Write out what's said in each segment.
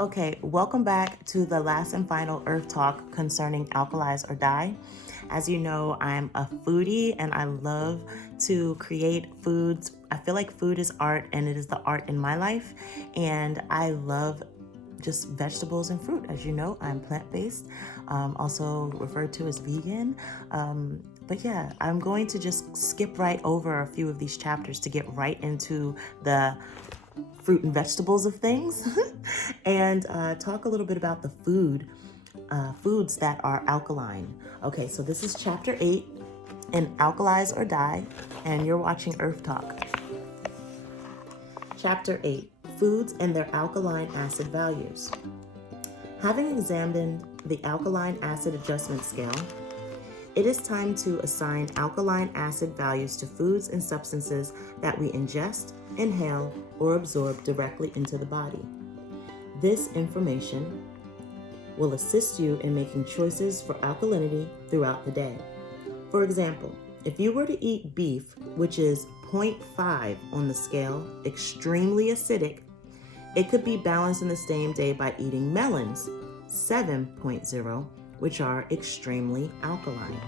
Okay, welcome back to the last and final Earth Talk concerning Alkalize or Die. As you know, I'm a foodie and I love to create foods. I feel like food is art and it is the art in my life. And I love just vegetables and fruit. As you know, I'm plant-based, also referred to as vegan. But yeah, I'm going to just skip right over a few of these chapters to get right into the fruit and vegetables of things and talk a little bit about the foods that are alkaline. Okay, so this is chapter 8 in Alkalize or Die, and you're watching Earth Talk. Chapter 8, Foods and their alkaline acid values. Having examined the alkaline acid adjustment scale, it is time to assign alkaline acid values to foods and substances that we ingest, inhale, or absorb directly into the body. This information will assist you in making choices for alkalinity throughout the day. For example, if you were to eat beef, which is 0.5 on the scale, extremely acidic, it could be balanced in the same day by eating melons, 7.0, which are extremely alkaline.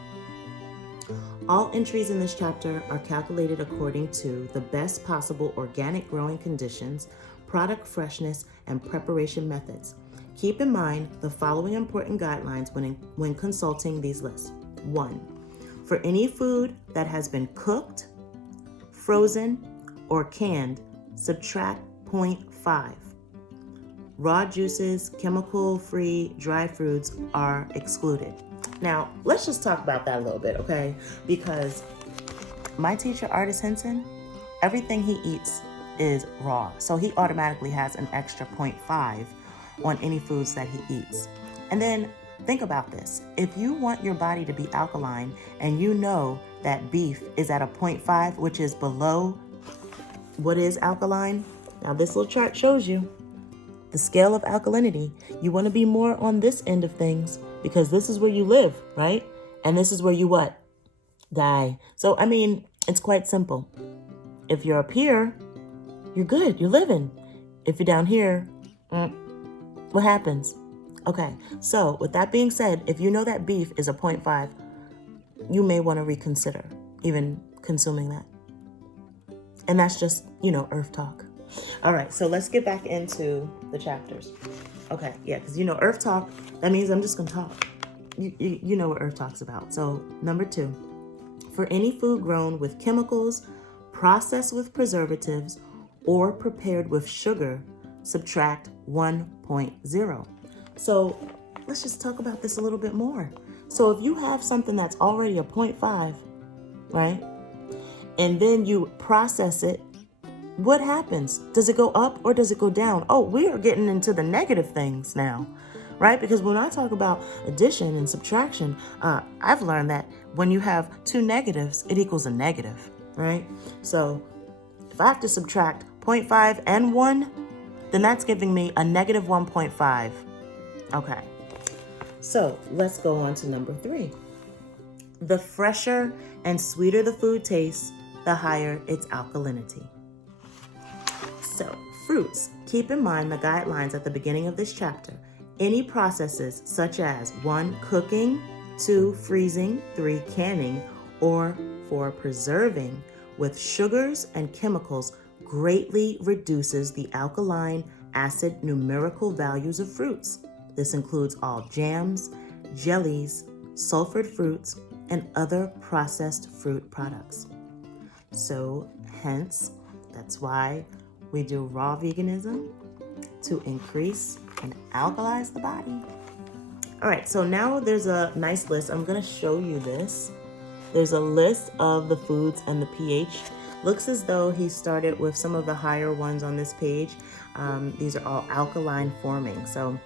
All entries in this chapter are calculated according to the best possible organic growing conditions, product freshness, and preparation methods. Keep in mind the following important guidelines when consulting these lists. 1. For any food that has been cooked, frozen, or canned, subtract 0.5. Raw juices, chemical-free dry fruits are excluded. Now, let's just talk about that a little bit, okay? Because my teacher, Artis Henson, everything he eats is raw. So he automatically has an extra 0.5 on any foods that he eats. And then think about this. If you want your body to be alkaline and you know that beef is at a 0.5, which is below what is alkaline, now this little chart shows you the scale of alkalinity. You want to be more on this end of things because this is where you live, right? And this is where you what? Die. So, I mean, it's quite simple. If you're up here, you're good, you're living. If you're down here, what happens? Okay, so with that being said, if you know that beef is a 0.5, you may want to reconsider even consuming that. And that's just, Earth Talk. All right, so let's get back into the chapters. Okay, yeah, because Earth Talk, that means I'm just going to talk. You know what Earth Talk's about. So, number 2, for any food grown with chemicals, processed with preservatives, or prepared with sugar, subtract 1.0. So, let's just talk about this a little bit more. So, if you have something that's already a 0.5, right, and then you process it, what happens? Does it go up or does it go down? Oh, we are getting into the negative things now, right? Because when I talk about addition and subtraction, I've learned that when you have two negatives, it equals a negative, right? So if I have to subtract 0.5 and 1, then that's giving me a negative 1.5. Okay, so let's go on to number 3. The fresher and sweeter the food tastes, the higher its alkalinity. So, fruits. Keep in mind the guidelines at the beginning of this chapter. Any processes such as 1. Cooking, 2. Freezing, 3. Canning, or 4. Preserving with sugars and chemicals greatly reduces the alkaline acid numerical values of fruits. This includes all jams, jellies, sulfured fruits, and other processed fruit products. So, hence, that's why we do raw veganism to increase and alkalize the body. All right, so now there's a nice list. I'm going to show you this. There's a list of the foods and the pH. Looks as though he started with some of the higher ones on this page. These are all alkaline forming. So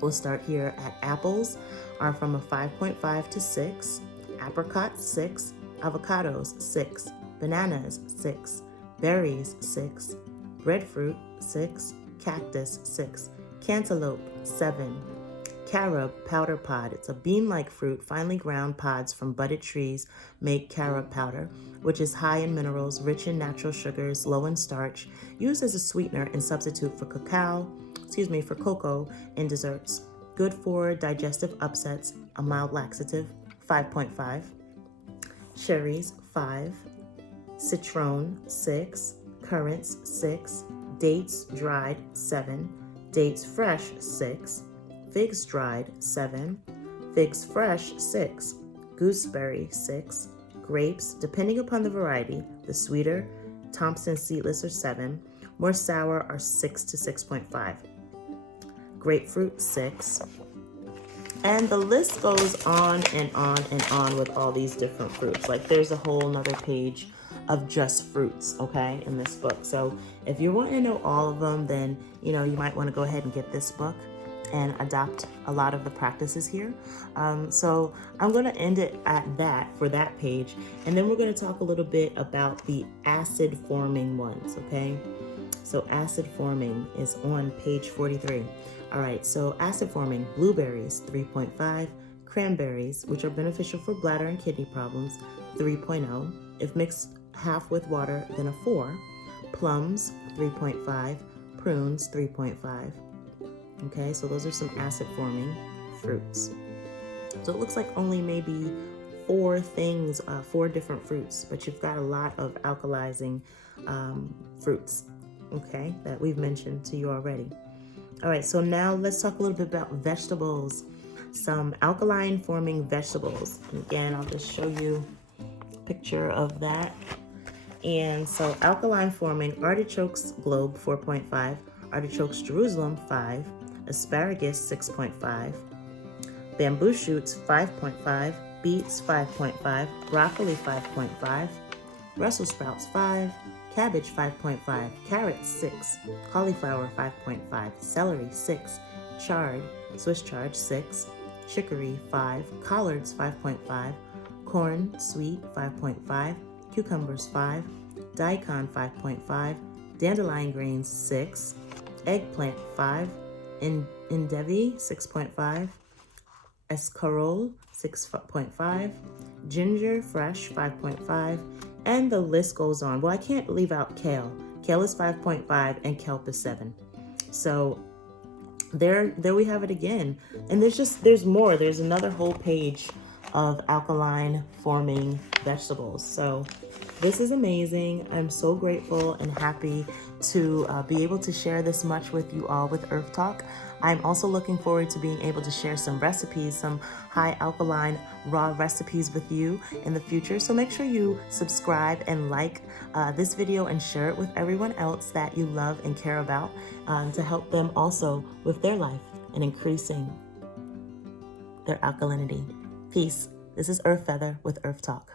we'll start here at apples are from a 5.5 to 6, apricots 6, avocados 6, bananas 6, berries 6, breadfruit 6, cactus 6, cantaloupe 7, Carob Powder pod. It's a bean-like fruit, finely ground pods from budded trees make carob powder, which is high in minerals, rich in natural sugars, low in starch, used as a sweetener and substitute for cocoa in desserts. Good for digestive upsets, a mild laxative, 5.5. Cherries, 5. Citron, 6. Currants, 6. Dates dried, 7. Dates fresh, 6. Figs dried, 7. Figs fresh, 6. Gooseberry, 6. Grapes, depending upon the variety, the sweeter, Thompson seedless are 7. More sour are 6 to 6.5. Grapefruit, 6. And the list goes on and on and on with all these different fruits. Like there's a whole nother page of just fruits, okay, in this book. So if you're wanting to know all of them, then, you might want to go ahead and get this book and adopt a lot of the practices here. So I'm going to end it at that for that page. And then we're going to talk a little bit about the acid forming ones, okay? So acid forming is on page 43. All right, so acid forming, blueberries, 3.5, cranberries, which are beneficial for bladder and kidney problems, 3.0. If mixed half with water, then a 4. Plums, 3.5. Prunes, 3.5. Okay, so those are some acid forming fruits. So it looks like only maybe 4 things, 4 different fruits, but you've got a lot of alkalizing fruits, okay, that we've mentioned to you already. All right, so now let's talk a little bit about vegetables. Some alkaline forming vegetables. And again, I'll just show you a picture of that. And so alkaline forming, artichokes globe, 4.5. Artichokes Jerusalem, 5. Asparagus, 6.5. Bamboo shoots, 5.5. Beets, 5.5. Broccoli, 5.5. Brussels sprouts, 5. Cabbage, 5.5. Carrots, 6. Cauliflower, 5.5. Celery, 6. Chard, Swiss chard, 6. Chicory, 5. Collards, 5.5. Corn, sweet, 5.5. Cucumbers, 5. Daikon, 5.5. Dandelion greens, 6. Eggplant, 5. Endive, 6.5. Escarole, 6.5. Ginger, fresh, 5.5. And the list goes on. Well, I can't leave out kale. Kale is 5.5 and kelp is 7. So there we have it again. And there's more. There's another whole page of alkaline forming vegetables. So this is amazing. I'm so grateful and happy to be able to share this much with you all with Earth Talk. I'm also looking forward to being able to share some recipes, some high alkaline raw recipes with you in the future. So make sure you subscribe and like this video and share it with everyone else that you love and care about to help them also with their life and increasing their alkalinity. Peace. This is Earth Feather with Earth Talk.